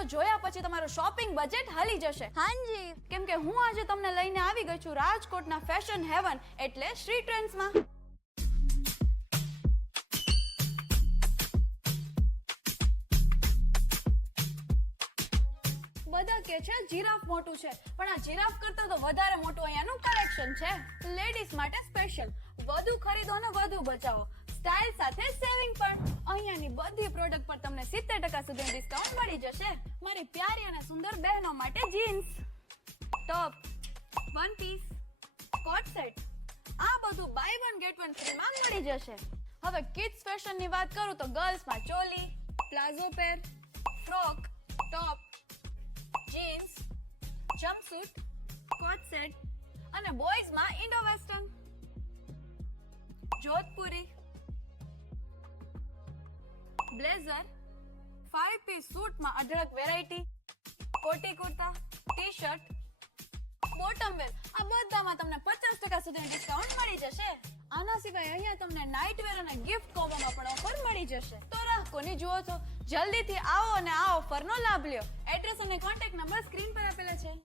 Video જોયા પછી તમારું શોપિંગ બજેટ હલી જશે. હાજી. કેમ કે હું આજે તમને લઈને આવી ગઈ છું રાજકોટના ફેશન હેવન એટલે શ્રી ટ્રેન્ડ્સમાં. બધા કે છે જીરાફ મોટું છે, પણ આ જીરાફ કરતા તો વધારે મોટું અહીંયાનું કલેક્શન છે. લેડીઝ માટે સ્પેશિયલ. વધુ ખરીદો અને વધુ બચાવો. સ્ટાઇલ સાથે સેવિંગ પણ. અહીંયાની બધી પ્રોડક્ટ પર તમને 70% સુધી ડિસ્કાઉન્ટ મળી જશે. મારી પ્યારી અને સુંદર બહેનો માટે jeans, top, one piece, coat set, આ બધું buy one get one free માં મળી જશે. હવે કિડ્સ ફેશન ની વાત કરું તો ગર્લ્સમાં choli, palazzo pair, frock, top, jeans, jumpsuit, coat set અને બોયઝમાં Indo western, Jodhpuri, blazer, 5 piece સૂટમાં અઢળક વેરાયટી, કોટી kurta, T shirt, bottom wear, આ બધામાં તમને 50% સુધી ડિસ્કાઉન્ટ મળી જશે. આના સિવાય અહીંયા તમને નાઇટ વેર અને ગિફ્ટ કોમ્બોમાં પણ ઓફર મળી જશે. તો રાહ કોની જુઓ છો? જલ્દીથી આવો અને આ ઓફરનો લાભ લ્યો. એડ્રેસ અને કોન્ટેક્ટ નંબર સ્ક્રીન પર આપેલા છે.